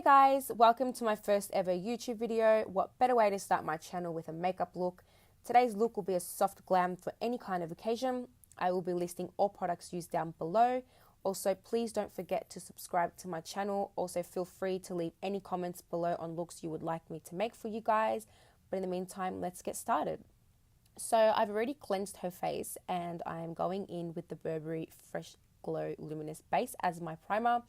Hey guys, welcome to my first ever YouTube video. What better way to start my channel with a makeup look? Today's look will be a soft glam for any kind of occasion. I will be listing all products used down below. Also, please don't forget to subscribe to my channel. Also, feel free to leave any comments below on looks you would like me to make for you guys. But in the meantime, let's get started. So I've already cleansed her face and I'm going in with the Burberry Fresh Glow Luminous Base as my primer.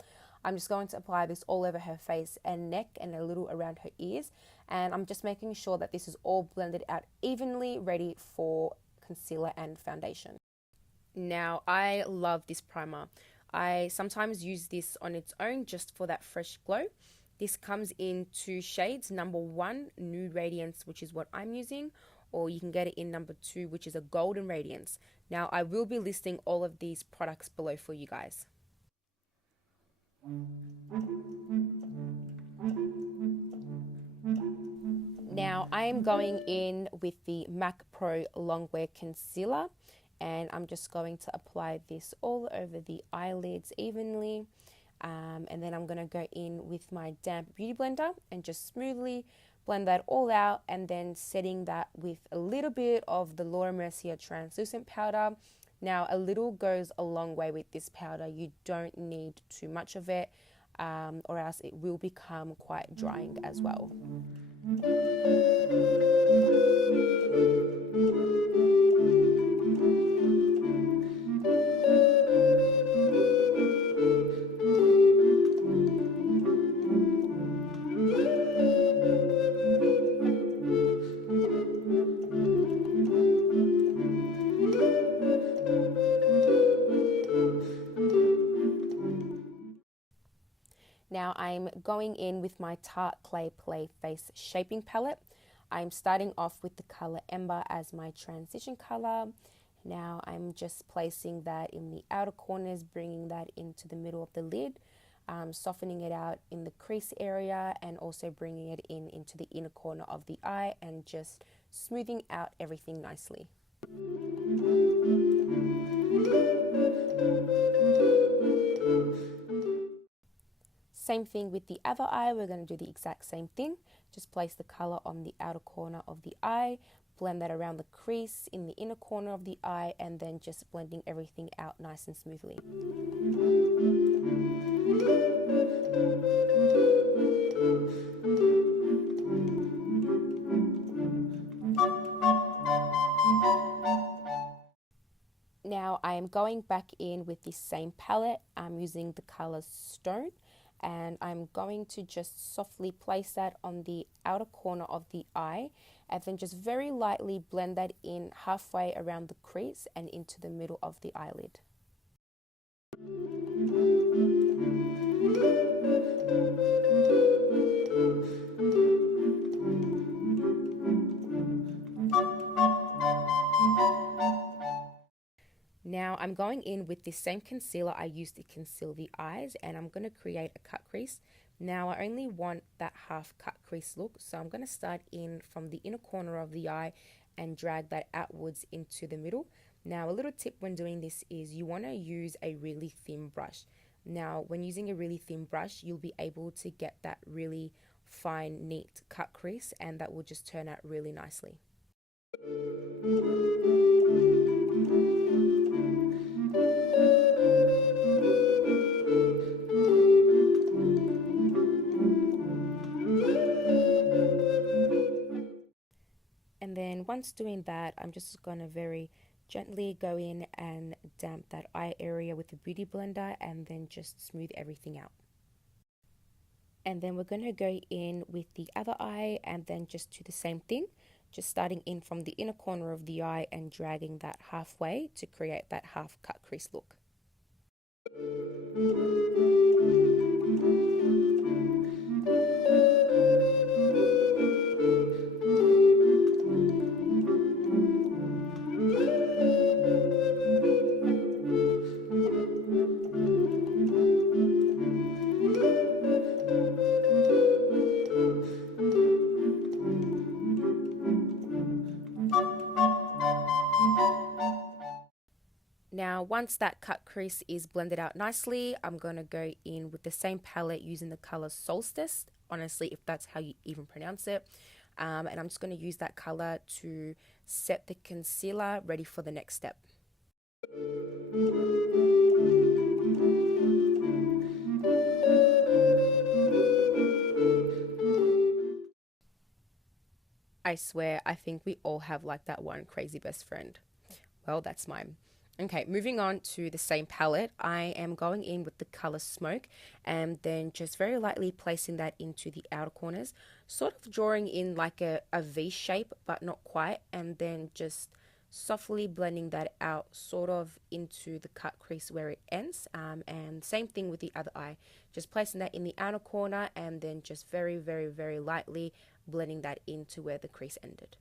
I'm just going to apply this all over her face and neck and a little around her ears. And I'm just making sure that this is all blended out evenly, ready for concealer and foundation. Now, I love this primer. I sometimes use this on its own just for that fresh glow. This comes in 2 shades. Number 1, Nude Radiance, which is what I'm using, or you can get it in number 2, which is a Golden Radiance. Now, I will be listing all of these products below for you guys. Now I am going in with the MAC Pro Longwear Concealer and I'm just going to apply this all over the eyelids evenly, and then I'm going to go in with my damp beauty blender and just smoothly blend that all out, and then setting that with a little bit of the Laura Mercier translucent powder. Now a little goes a long way with this powder. You don't need too much of it, or else it will become quite drying as well. Now I'm going in with my Tarte Clay Play Face Shaping Palette. I'm starting off with the color Ember as my transition color. Now I'm just placing that in the outer corners, bringing that into the middle of the lid, softening it out in the crease area, and also bringing it into the inner corner of the eye and just smoothing out everything nicely. Same thing with the other eye. We're going to do the exact same thing. Just place the color on the outer corner of the eye, blend that around the crease in the inner corner of the eye, and then just blending everything out nice and smoothly. Now I am going back in with the same palette. I'm using the color Stone, and I'm going to just softly place that on the outer corner of the eye, and then just very lightly blend that in halfway around the crease and into the middle of the eyelid. Now I'm going in with the same concealer I used to conceal the eyes, and I'm going to create a cut crease. Now I only want that half cut crease look, so I'm going to start in from the inner corner of the eye and drag that outwards into the middle. Now a little tip when doing this is you want to use a really thin brush. Now when using a really thin brush, you'll be able to get that really fine, neat cut crease, and that will just turn out really nicely. And then once doing that, I'm just going to very gently go in and damp that eye area with the beauty blender and then just smooth everything out. And then we're going to go in with the other eye and then just do the same thing, just starting in from the inner corner of the eye and dragging that halfway to create that half cut crease look. Now once that cut crease is blended out nicely, I'm going to go in with the same palette using the color Solstice, honestly, if that's how you even pronounce it. And I'm just going to use that color to set the concealer ready for the next step. I swear, I think we all have like that one crazy best friend. Well, that's mine. Okay, moving on to the same palette, I am going in with the color Smoke and then just very lightly placing that into the outer corners, sort of drawing in like a V shape, but not quite, and then just softly blending that out sort of into the cut crease where it ends. And same thing with the other eye, just placing that in the outer corner and then just very, very, very lightly blending that into where the crease ended.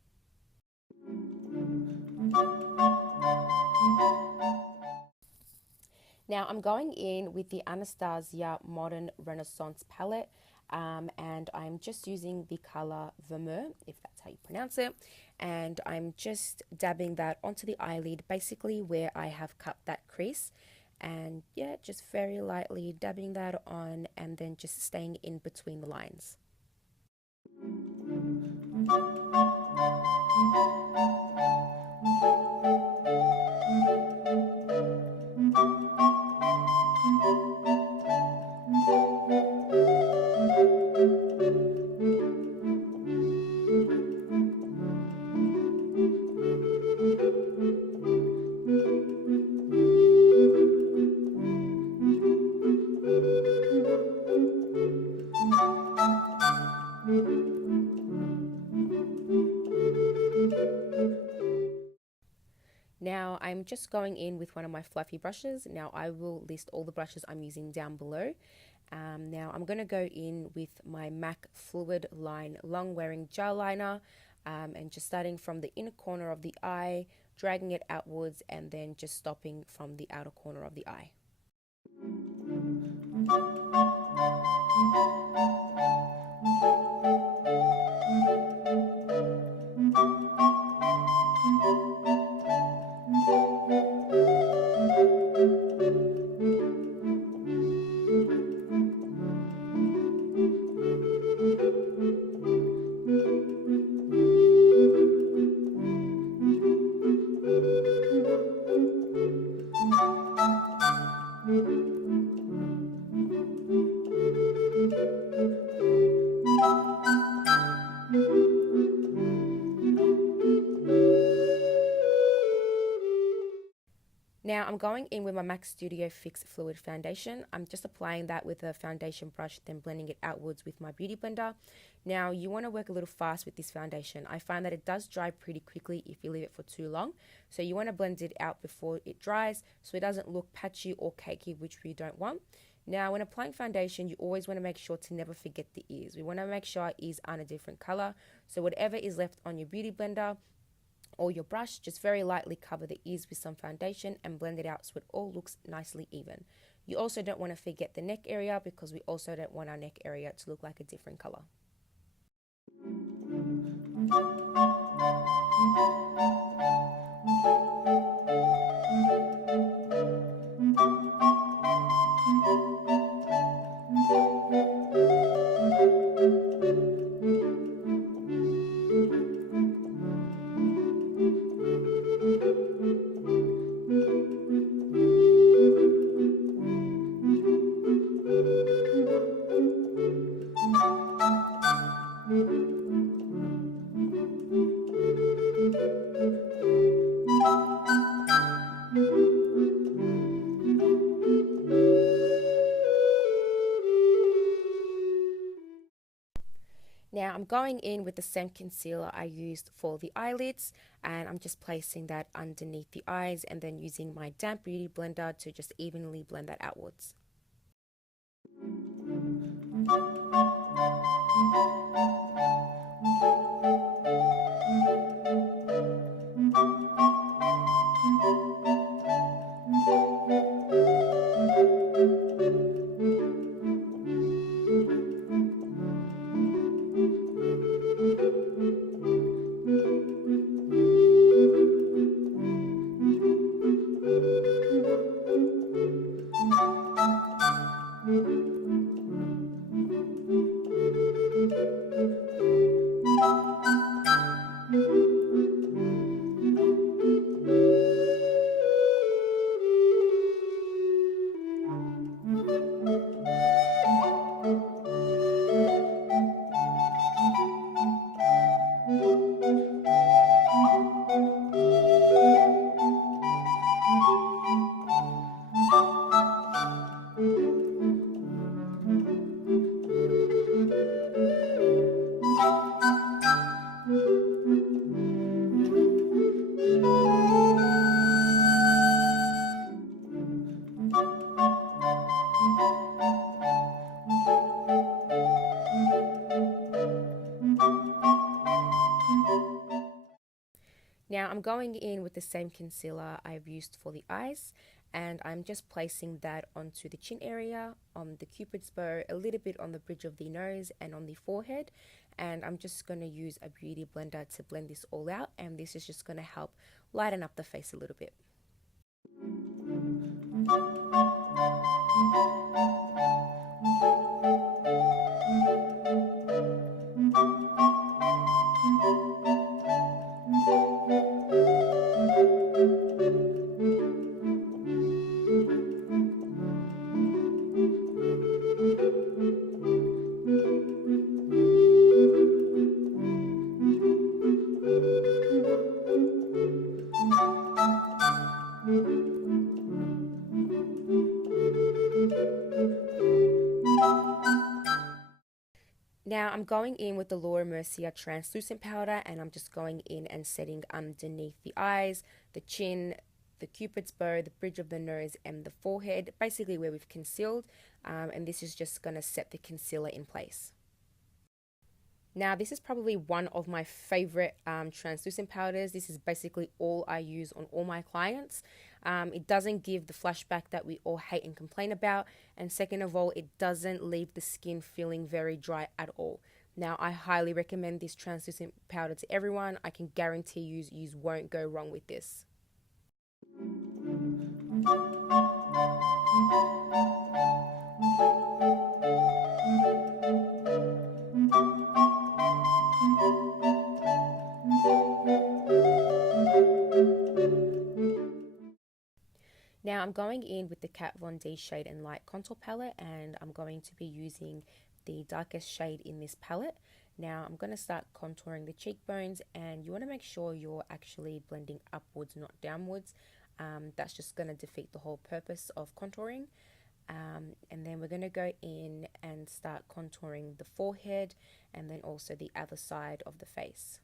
Now I'm going in with the Anastasia Modern Renaissance palette, and I'm just using the color Vermeer, if that's how you pronounce it, and I'm just dabbing that onto the eyelid, basically where I have cut that crease, and yeah, just very lightly dabbing that on and then just staying in between the lines. Now I'm just going in with one of my fluffy brushes. Now I will list all the brushes I'm using down below. Now I'm going to go in with my MAC Fluidline Long-Wearing Gel Liner, and just starting from the inner corner of the eye, dragging it outwards and then just stopping from the outer corner of the eye. Now I'm going in with my MAC Studio Fix Fluid Foundation. I'm just applying that with a foundation brush, then blending it outwards with my beauty blender. Now you want to work a little fast with this foundation. I find that it does dry pretty quickly if you leave it for too long. So you want to blend it out before it dries so it doesn't look patchy or cakey, which we don't want. Now when applying foundation, you always want to make sure to never forget the ears. We want to make sure our ears are in a different color. So whatever is left on your beauty blender or your brush, just very lightly cover the ears with some foundation and blend it out so it all looks nicely even. You also don't want to forget the neck area because we also don't want our neck area to look like a different color. Now I'm going in with the same concealer I used for the eyelids, and I'm just placing that underneath the eyes and then using my damp beauty blender to just evenly blend that outwards. Now I'm going in with the same concealer I've used for the eyes, and I'm just placing that onto the chin area, on the cupid's bow, a little bit on the bridge of the nose and on the forehead. And I'm just going to use a beauty blender to blend this all out, and this is just going to help lighten up the face a little bit. Now I'm going in with the Laura Mercier translucent powder, and I'm just going in and setting underneath the eyes, the chin, the cupid's bow, the bridge of the nose and the forehead, basically where we've concealed, and this is just going to set the concealer in place. Now this is probably one of my favorite translucent powders. This is basically all I use on all my clients. It doesn't give the flashback that we all hate and complain about, and second of all, it doesn't leave the skin feeling very dry at all. Now I highly recommend this translucent powder to everyone. I can guarantee you won't go wrong with this. Now I'm going in with the Kat Von D Shade and Light Contour Palette, and I'm going to be using the darkest shade in this palette. Now I'm going to start contouring the cheekbones, and you want to make sure you're actually blending upwards, not downwards. That's just going to defeat the whole purpose of contouring. And then we're going to go in and start contouring the forehead and then also the other side of the face.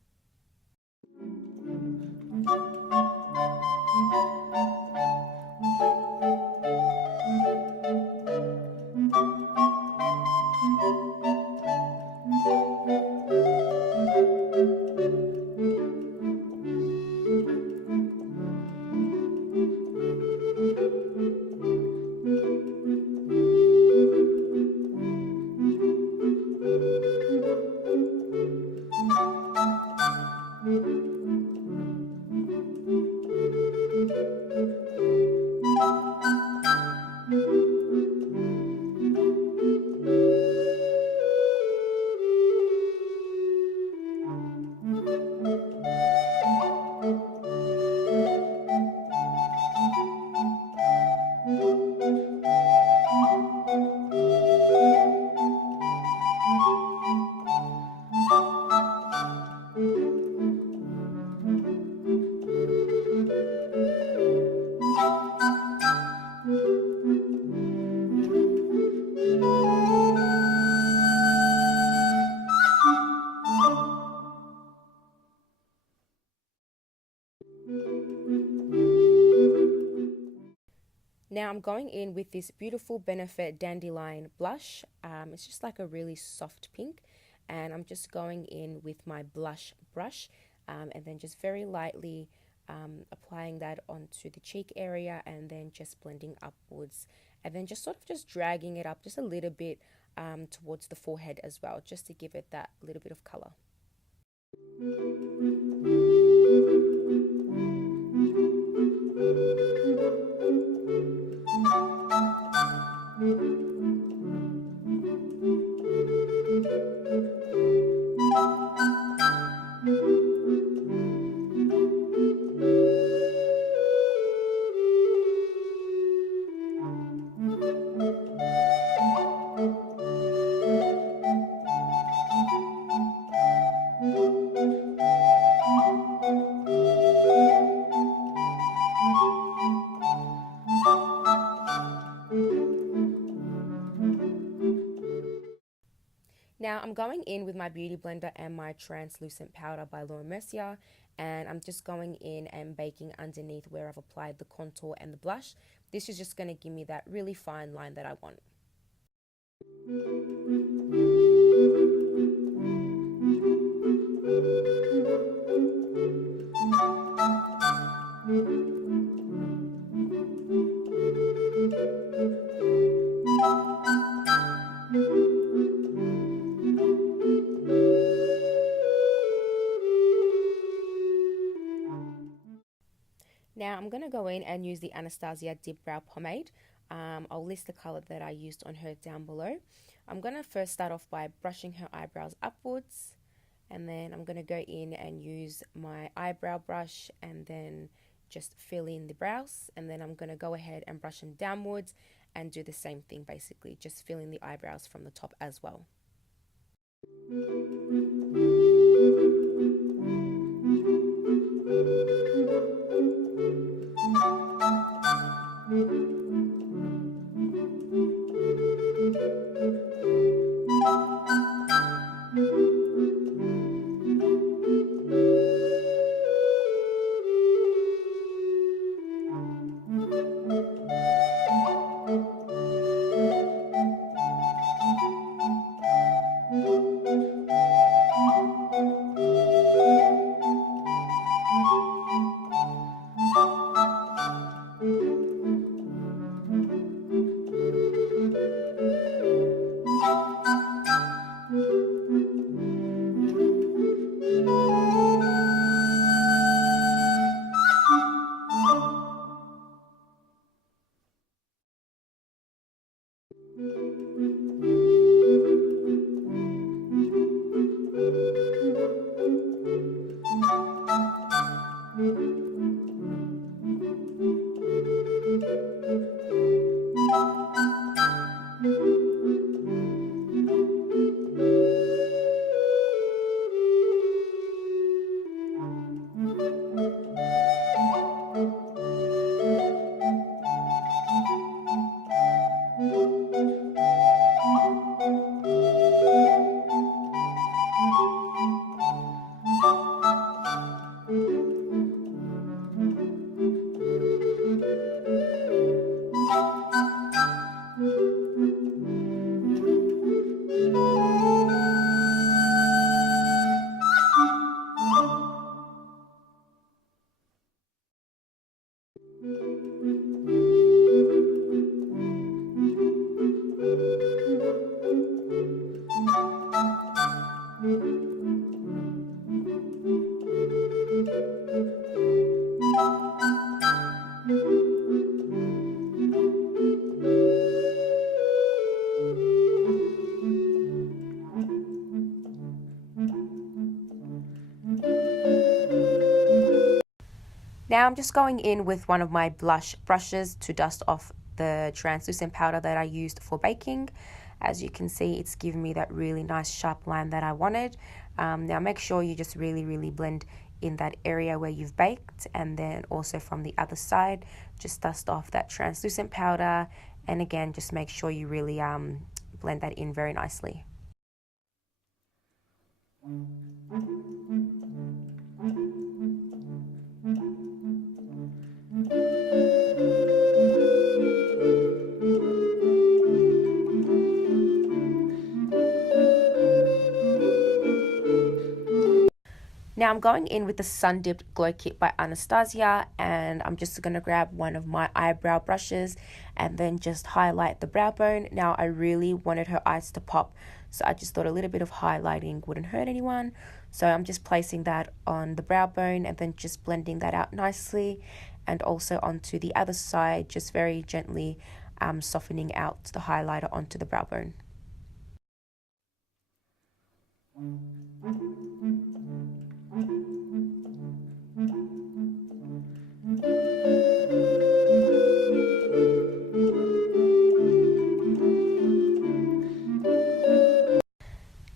Now I'm going in with this beautiful Benifit Dandelion blush. It's just like a really soft pink, and I'm just going in with my blush brush, and then just very lightly applying that onto the cheek area, and then just blending upwards, and then just sort of just dragging it up just a little bit towards the forehead as well, just to give it that little bit of color. Now I'm going in with my beauty blender and my translucent powder by Laura Mercier, and I'm just going in and baking underneath where I've applied the contour and the blush. This is just going to give me that really fine line that I want. Now I'm going to go in and use the Anastasia Dipbrow pomade. I'll list the color that I used on her down below. I'm going to first start off by brushing her eyebrows upwards, and then I'm going to go in and use my eyebrow brush and then just fill in the brows, and then I'm going to go ahead and brush them downwards and do the same thing, basically just fill in the eyebrows from the top as well. Now I'm just going in with one of my blush brushes to dust off the translucent powder that I used for baking. As you can see, it's giving me that really nice sharp line that I wanted. Now make sure you just really blend in that area where you've baked, and then also from the other side, just dust off that translucent powder, and again, just make sure you really blend that in very nicely. Now I'm going in with the Sun Dipped Glow Kit by Anastasia, and I'm just going to grab one of my eyebrow brushes and then just highlight the brow bone. Now I really wanted her eyes to pop, so I just thought a little bit of highlighting wouldn't hurt anyone. So I'm just placing that on the brow bone and then just blending that out nicely, and also onto the other side, just very gently softening out the highlighter onto the brow bone.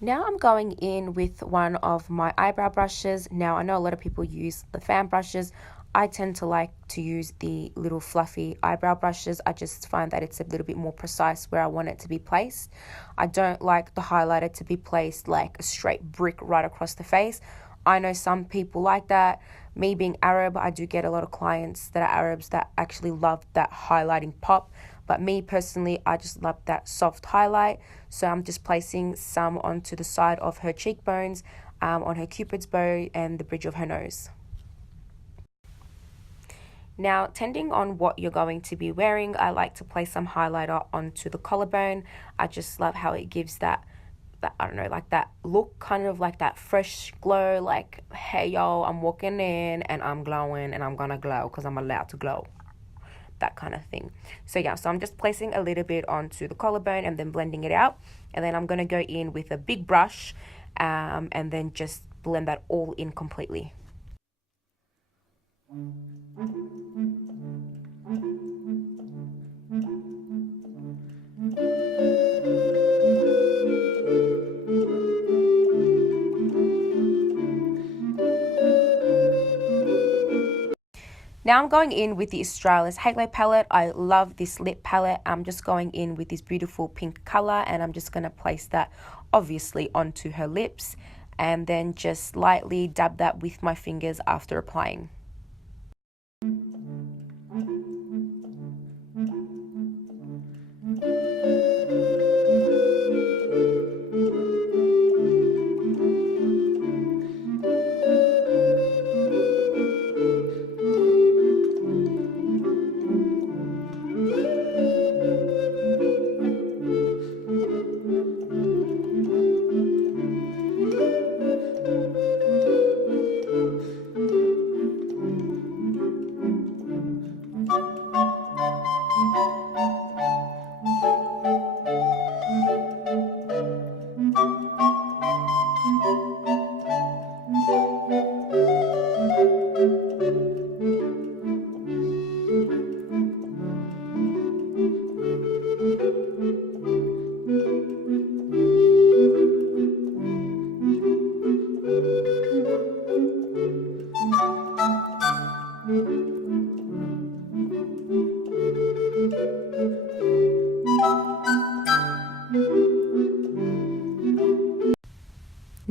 Now I'm going in with one of my eyebrow brushes. Now I know a lot of people use the fan brushes. I tend to like to use the little fluffy eyebrow brushes. I just find that it's a little bit more precise where I want it to be placed. I don't like the highlighter to be placed like a straight brick right across the face. I know some people like that. Me being Arab, I do get a lot of clients that are Arabs that actually love that highlighting pop. But me personally, I just love that soft highlight. So I'm just placing some onto the side of her cheekbones, on her cupid's bow and the bridge of her nose. Now, depending on what you're going to be wearing, I like to place some highlighter onto the collarbone. I just love how it gives that that, I don't know, like that look, kind of like that fresh glow, like, hey yo, I'm walking in and I'm glowing and I'm gonna glow because I'm allowed to glow, that kind of thing. So yeah, so I'm just placing a little bit onto the collarbone and then blending it out, and then I'm gonna go in with a big brush and then just blend that all in completely. Now I'm going in with the Australis Halo palette. I love this lip palette. I'm just going in with this beautiful pink color, and I'm just going to place that obviously onto her lips, and then just lightly dab that with my fingers after applying.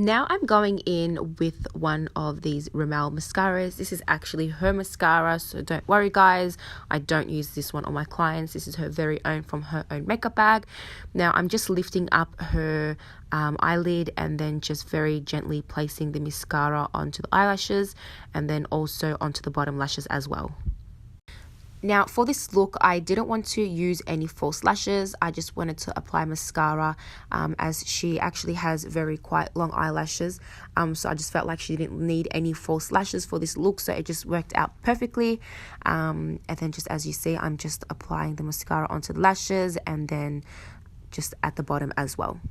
Now I'm going in with one of these Rimmel mascaras. This is actually her mascara, so don't worry guys, I don't use this one on my clients. This is her very own from her own makeup bag. Now I'm just lifting up her eyelid and then just very gently placing the mascara onto the eyelashes and then also onto the bottom lashes as well. Now for this look, I didn't want to use any false lashes. I just wanted to apply mascara as she actually has very quite long eyelashes. So I just felt like she didn't need any false lashes for this look, so it just worked out perfectly. And then just as you see, I'm just applying the mascara onto the lashes and then just at the bottom as well.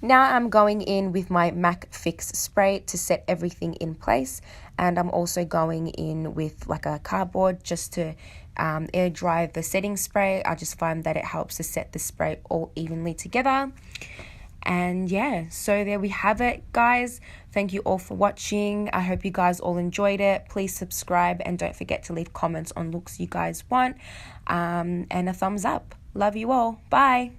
Now I'm going in with my MAC Fix spray to set everything in place, and I'm also going in with like a cardboard just to air dry the setting spray. I just find that it helps to set the spray all evenly together. And yeah, so there we have it guys. Thank you all for watching. I hope you guys all enjoyed it. Please subscribe and don't forget to leave comments on looks you guys want, and a thumbs up. Love you all. Bye.